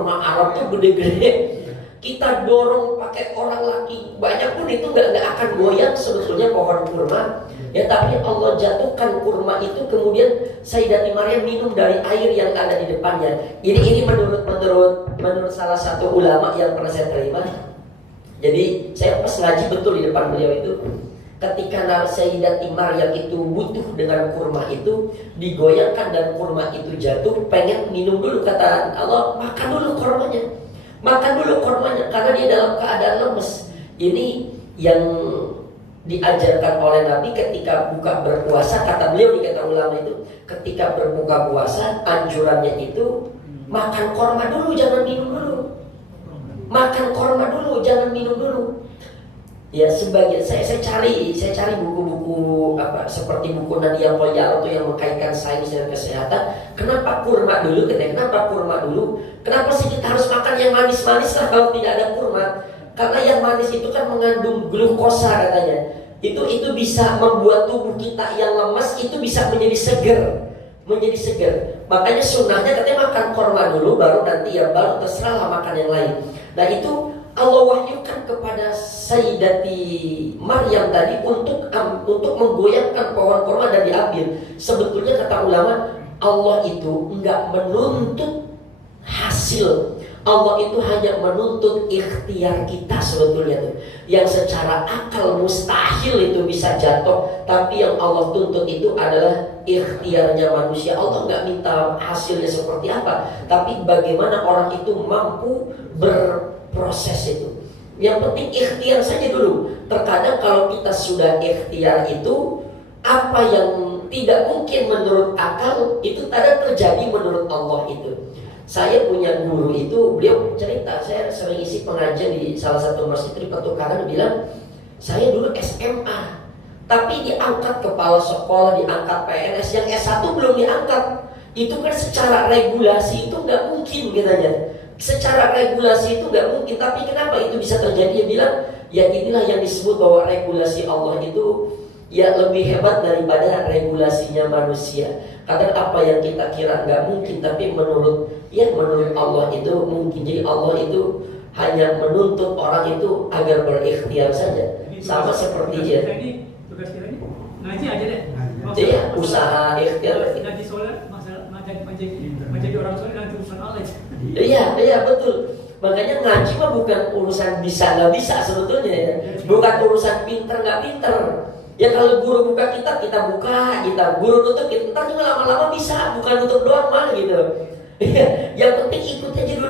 kurma Arab tuh gede-gede, kita dorong pakai orang laki banyak pun itu nggak akan goyang sebetulnya pohon kurma. Ya, tapi Allah jatuhkan kurma itu, kemudian Sayyidati Maryam minum dari air yang ada di depannya. Ini menurut salah satu ulama yang pernah saya terima. Jadi saya pas ngaji betul di depan beliau itu, ketika Sayyidati Maryam itu butuh dengan kurma itu, digoyangkan dan kurma itu jatuh, pengen minum dulu, kata Allah, makan dulu kurmanya, karena dia dalam keadaan lemes. Ini yang diajarkan oleh Nabi ketika buka berpuasa, kata beliau, kata ulama itu, ketika berbuka puasa anjurannya itu makan kurma dulu, jangan minum dulu. Makan kurma dulu, jangan minum dulu. Ya, sebagian saya cari buku-buku seperti buku Nadia Mulya atau yang mengkaitkan sains dan kesehatan. Kenapa kurma dulu? Kenapa sih kita harus makan yang manis-manis lah kalau tidak ada kurma? Karena yang manis itu kan mengandung glukosa katanya. Itu bisa membuat tubuh kita yang lemas itu bisa menjadi seger. Makanya sunnahnya katanya makan kurma dulu, baru nanti baru terserahlah makan yang lain. Nah, itu Allah wahyukan kepada Sayyidati Maryam tadi untuk menggoyangkan pohon kurma dan diambil. Sebetulnya kata ulama, Allah itu enggak menuntut hasil. Allah itu hanya menuntut ikhtiar kita sebetulnya tuh. Yang secara akal mustahil itu bisa jatuh, tapi yang Allah tuntut itu adalah ikhtiarnya manusia. Allah enggak minta hasilnya seperti apa, tapi bagaimana orang itu mampu berproses itu. Yang penting ikhtiar saja dulu. Terkadang kalau kita sudah ikhtiar itu, apa yang tidak mungkin menurut akal itu kadang terjadi menurut Allah itu. Saya punya guru itu, beliau cerita, saya sering isi pengajian di salah satu masjid di Petukangan, bilang, saya dulu SMA, tapi diangkat kepala sekolah, diangkat PNS, yang S1 belum diangkat. Itu kan secara regulasi itu nggak mungkin katanya. Secara regulasi itu nggak mungkin, tapi kenapa itu bisa terjadi? Dia bilang, ya inilah yang disebut bahwa regulasi Allah itu ya lebih hebat daripada regulasinya manusia. Kadang apa yang kita kira nggak mungkin, tapi menurut Allah itu mungkin. Jadi Allah itu hanya menuntut orang itu agar berikhtiar saja. Sama seperti dia. Tugas kita ini ngaji aja deh. Iya, usaha ikhtiar. Ngaji sholat, masalah menjadi orang sholat dan urusan Allah. Iya betul. Makanya ngaji mah bukan urusan bisa nggak bisa sebetulnya ya. Bukan urusan pinter nggak pinter. Ya kalau guru buka kitab, kita buka, guru tutup, kita ntar juga lama-lama bisa, bukan tutup doang mah gitu. Yang penting ikut aja dulu.